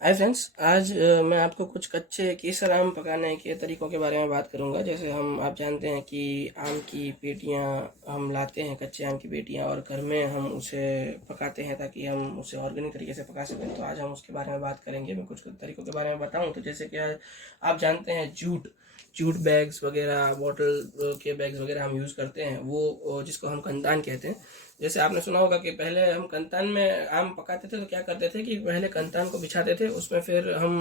Hi friends, आज मैं आपको कुछ कच्चे केसर आम पकाने के तरीकों के बारे में बात करूंगा। जैसे आप जानते हैं कि आम की पेटियां हम लाते हैं, कच्चे आम की पेटियां, और घर में हम उसे पकाते हैं ताकि हम उसे ऑर्गेनिक तरीके से पका सकें। तो आज हम उसके बारे में बात करेंगे। मैं कुछ तरीकों के बारे में बताऊं तो जैसे कि आप जानते हैं जूट जूट बैग्स वगैरह, बॉटल के बैग्स वगैरह हम यूज़ करते हैं, वो जिसको हम कंतान कहते हैं। जैसे आपने सुना होगा कि पहले हम कंतान में आम पकाते थे तो क्या करते थे कि पहले कंतान को बिछाते थे, उसमें फिर हम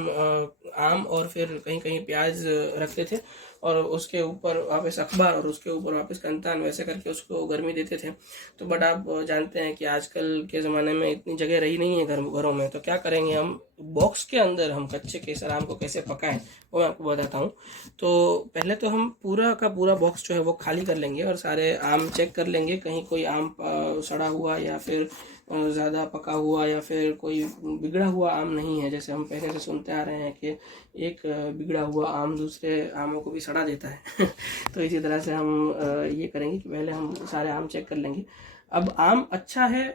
आम और फिर कहीं कहीं प्याज रखते थे, और उसके ऊपर वापस अखबार, और उसके ऊपर वापस कंतान, वैसे करके उसको गर्मी देते थे। तो बट आप जानते हैं कि आजकल के ज़माने में इतनी जगह रही नहीं है घरों में। तो क्या करेंगे, हम बॉक्स के अंदर हम कच्चे केसर आम को कैसे पकाएं वो मैं आपको बताता हूँ। तो पहले तो हम पूरा का पूरा बॉक्स जो है वो खाली कर लेंगे और सारे आम चेक कर लेंगे, कहीं कोई आम सड़ा हुआ या फिर ज़्यादा पका हुआ या फिर कोई बिगड़ा हुआ आम नहीं है। जैसे हम पहले से सुनते आ रहे हैं कि एक बिगड़ा हुआ आम दूसरे आमों को भी सड़ा देता है तो इसी तरह से हम ये करेंगे कि पहले हम सारे आम चेक कर लेंगे। अब आम अच्छा है,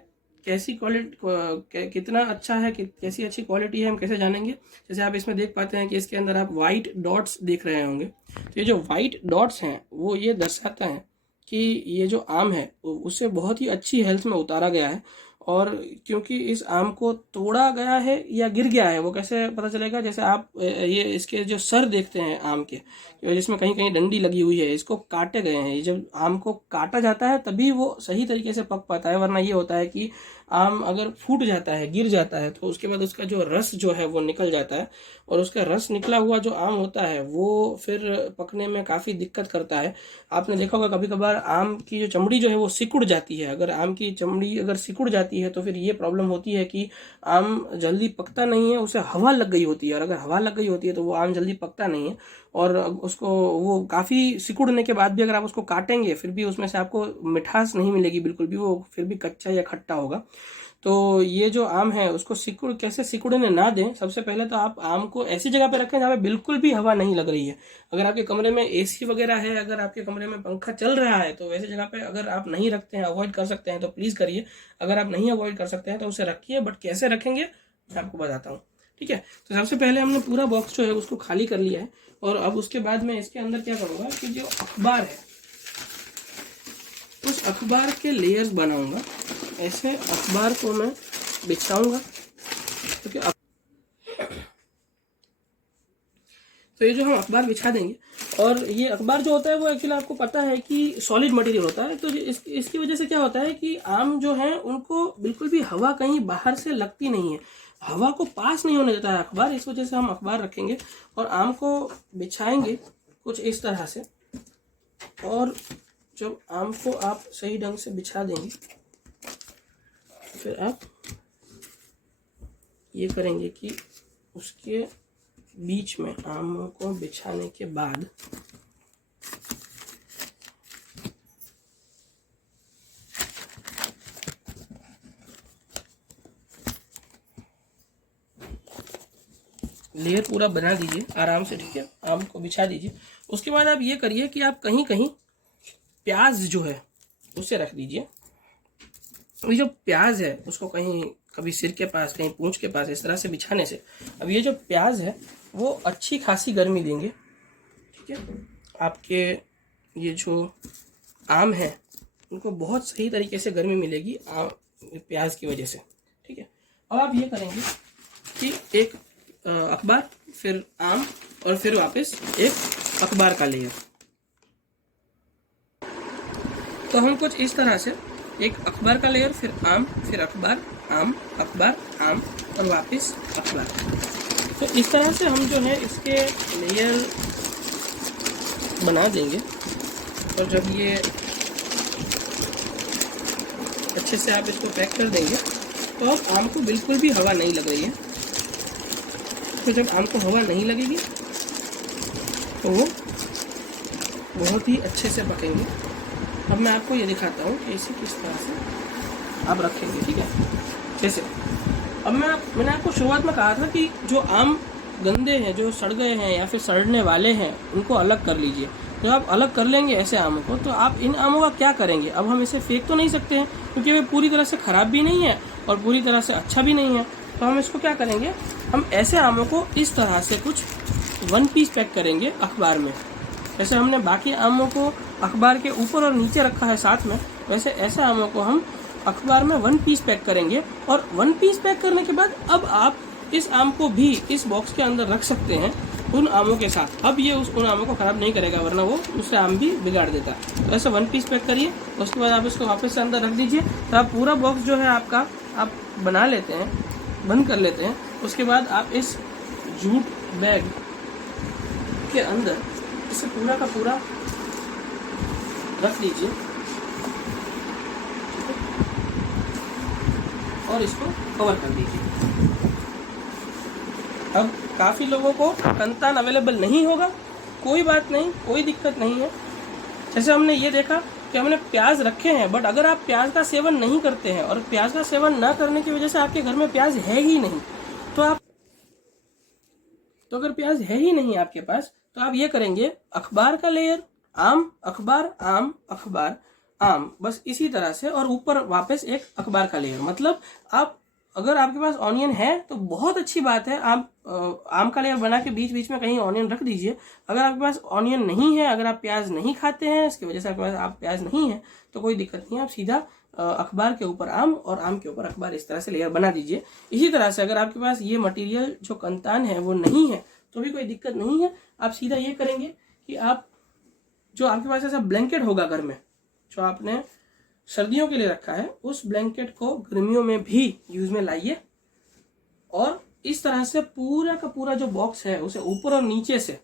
कैसी क्वालिटी, कितना अच्छा है, कैसी अच्छी क्वालिटी है, हम कैसे जानेंगे। जैसे आप इसमें देख पाते हैं कि इसके अंदर आप वाइट डॉट्स देख रहे होंगे। तो ये जो वाइट डॉट्स हैं वो ये दर्शाता है कि ये जो आम है उससे बहुत ही अच्छी हेल्थ में उतारा गया है। और क्योंकि इस आम को तोड़ा गया है या गिर गया है वो कैसे पता चलेगा। जैसे आप ये इसके जो सर देखते हैं आम के, जिसमें कहीं कहीं डंडी लगी हुई है, इसको काटे गए हैं। जब आम को काटा जाता है तभी वो सही तरीके से पक पाता है, वरना ये होता है कि आम अगर फूट जाता है, गिर जाता है, तो उसके बाद उसका जो रस जो है वो निकल जाता है, और उसका रस निकला हुआ जो आम होता है वो फिर पकने में काफ़ी दिक्कत करता है। आपने देखा होगा कभी कभार आम की जो चमड़ी जो है वो सिकुड़ जाती है। अगर आम की चमड़ी अगर सिकुड़ जाती है तो फिर ये प्रॉब्लम होती है कि आम जल्दी पकता नहीं है, उसे हवा लग गई होती है, और अगर हवा लग गई होती है तो वो आम जल्दी पकता नहीं है। और उसको वो काफ़ी सिकुड़ने के बाद भी अगर आप उसको काटेंगे फिर भी उसमें से आपको मिठास नहीं मिलेगी बिल्कुल भी, वो फिर भी कच्चा या खट्टा होगा। तो ये जो आम है उसको कैसे सिकुड़ने ना दें, सबसे पहले तो आप आम को ऐसी जगह पे रखें जहाँ पे बिल्कुल भी हवा नहीं लग रही है। अगर आपके कमरे में एसी वगैरह है, अगर आपके कमरे में पंखा चल रहा है, तो वैसे जगह पे अगर आप नहीं रखते हैं, अवॉइड कर सकते हैं तो प्लीज़ करिए। अगर आप नहीं अवॉइड कर सकते हैं तो उसे रखिए, बट कैसे रखेंगे मैं आपको बताता हूँ। ठीक है, तो सबसे पहले हमने पूरा बॉक्स जो है उसको खाली कर लिया है, और अब उसके बाद मैं इसके अंदर क्या करूँगा कि जो अखबार है उस अखबार के लेयर्स बनाऊंगा। ऐसे अखबार को मैं बिछाऊंगा, क्योंकि तो ये जो हम अखबार बिछा देंगे, और ये अखबार जो होता है वो एक्चुअली आपको पता है कि सॉलिड मटेरियल होता है। तो इसकी वजह से क्या होता है कि आम जो है उनको बिल्कुल भी हवा कहीं बाहर से लगती नहीं है, हवा को पास नहीं होने देता है अखबार। इस वजह से हम अखबार रखेंगे और आम को बिछाएंगे कुछ इस तरह से। और जब आम को आप सही ढंग से बिछा देंगे फिर आप ये करेंगे कि उसके बीच में आमों को बिछाने के बाद लेयर पूरा बना दीजिए आराम से। ठीक है, आम को बिछा दीजिए। उसके बाद आप ये करिए कि आप कहीं कहीं प्याज जो है उसे रख दीजिए। ये जो प्याज है उसको कहीं कभी सिर के पास, कहीं पूंछ के पास, इस तरह से बिछाने से अब ये जो प्याज है वो अच्छी खासी गर्मी देंगे। ठीक है, आपके ये जो आम है उनको बहुत सही तरीके से गर्मी मिलेगी प्याज की वजह से। ठीक है, अब आप ये करेंगे कि एक अखबार, फिर आम, और फिर वापस एक अखबार का लेयर। तो हम कुछ इस तरह से एक अखबार का लेयर, फिर आम, फिर अखबार, आम, अखबार, आम, और वापस अखबार। तो इस तरह से हम जो है इसके लेयर बना देंगे। और जब ये अच्छे से आप इसको पैक कर देंगे तो अब आम को बिल्कुल भी हवा नहीं लग रही है। तो जब आम को हवा नहीं लगेगी तो वो बहुत ही अच्छे से पकेंगे। अब मैं आपको ये दिखाता हूँ कि इसे किस तरह से आप रखेंगे। ठीक है, जैसे अब मैंने आपको शुरुआत में कहा था कि जो आम गंदे हैं, जो सड़ गए हैं या फिर सड़ने वाले हैं, उनको अलग कर लीजिए। जब आप अलग कर लेंगे ऐसे आमों को, तो आप इन आमों का क्या करेंगे, अब हम इसे फेंक तो नहीं सकते हैं क्योंकि वे पूरी तरह से ख़राब भी नहीं है और पूरी तरह से अच्छा भी नहीं है। तो हम इसको क्या करेंगे, हम ऐसे आमों को इस तरह से कुछ 1 पीस पैक करेंगे अखबार में। जैसे हमने बाकी आमों को अखबार के ऊपर और नीचे रखा है साथ में, वैसे ऐसे आमों को हम अखबार में 1 पीस पैक करेंगे। और 1 पीस पैक करने के बाद अब आप इस आम को भी इस बॉक्स के अंदर रख सकते हैं उन आमों के साथ। अब ये उन आमों को ख़राब नहीं करेगा, वरना वो दूसरे आम भी बिगाड़ देता। तो ऐसे 1 पीस पैक करिए, उसके बाद आप इसको वापस से अंदर रख दीजिए। तो आप पूरा बॉक्स जो है आपका आप बना लेते हैं, बंद कर लेते हैं। उसके बाद आप इस जूट बैग के अंदर इसे पूरा का पूरा रख दीजिए और इसको कवर कर दीजिए। अब काफ़ी लोगों को कंतान अवेलेबल नहीं होगा, कोई बात नहीं, कोई दिक्कत नहीं है। जैसे हमने ये देखा कि हमने प्याज रखे हैं, बट अगर आप प्याज का सेवन नहीं करते हैं और प्याज का सेवन ना करने की वजह से आपके घर में प्याज है ही नहीं, तो अगर प्याज है ही नहीं आपके पास, तो आप ये करेंगे, अखबार का लेयर, आम, अखबार, आम, अखबार, आम, बस इसी तरह से, और ऊपर वापस एक अखबार का लेयर। मतलब आप अगर आपके पास ऑनियन है तो बहुत अच्छी बात है, आप आम का लेयर बना के बीच बीच में कहीं ऑनियन रख दीजिए। अगर आपके पास ऑनियन नहीं है, अगर आप प्याज नहीं खाते हैं, इसकी वजह से आपके पास आप प्याज नहीं है, तो कोई दिक्कत नहीं है, आप सीधा अखबार के ऊपर आम और आम के ऊपर अखबार इस तरह से लेयर बना दीजिए। इसी तरह से अगर आपके पास ये मटेरियल जो कंतान है वो नहीं है तो भी कोई दिक्कत नहीं है। आप सीधा ये करेंगे कि आप जो आपके पास ऐसा ब्लैंकेट होगा घर में, जो आपने सर्दियों के लिए रखा है, उस ब्लैंकेट को गर्मियों में भी यूज में लाइए और इस तरह से पूरा का पूरा जो बॉक्स है उसे ऊपर और नीचे से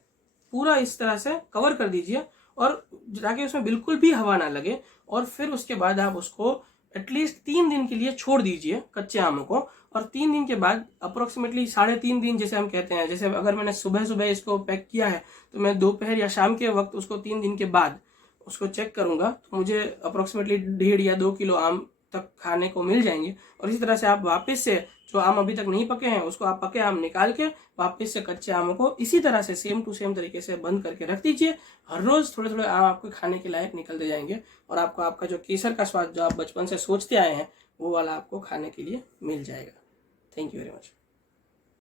पूरा इस तरह से कवर कर दीजिए, और ताकि उसमें बिल्कुल भी हवा ना लगे। और फिर उसके बाद आप उसको एटलीस्ट 3 दिन के लिए छोड़ दीजिए कच्चे आमों को, और 3 दिन के बाद अप्रोक्सीमेटली 3.5 दिन जैसे हम कहते हैं, जैसे अगर मैंने सुबह सुबह इसको पैक किया है तो मैं दोपहर या शाम के वक्त उसको 3 दिन के बाद उसको चेक करूंगा, तो मुझे अप्रोक्सीमेटली 1.5 या 2 किलो आम तक खाने को मिल जाएंगे। और इसी तरह से आप वापस से जो आम अभी तक नहीं पके हैं उसको आप पके आम निकाल के वापस से कच्चे आमों को इसी तरह से सेम टू सेम तरीके से बंद करके रख दीजिए। हर रोज थोड़े थोड़े आम आपको खाने के लायक निकलते जाएंगे और आपको आपका जो केसर का स्वाद जो आप बचपन से सोचते आए हैं वो वाला आपको खाने के लिए मिल जाएगा। Thank you very much.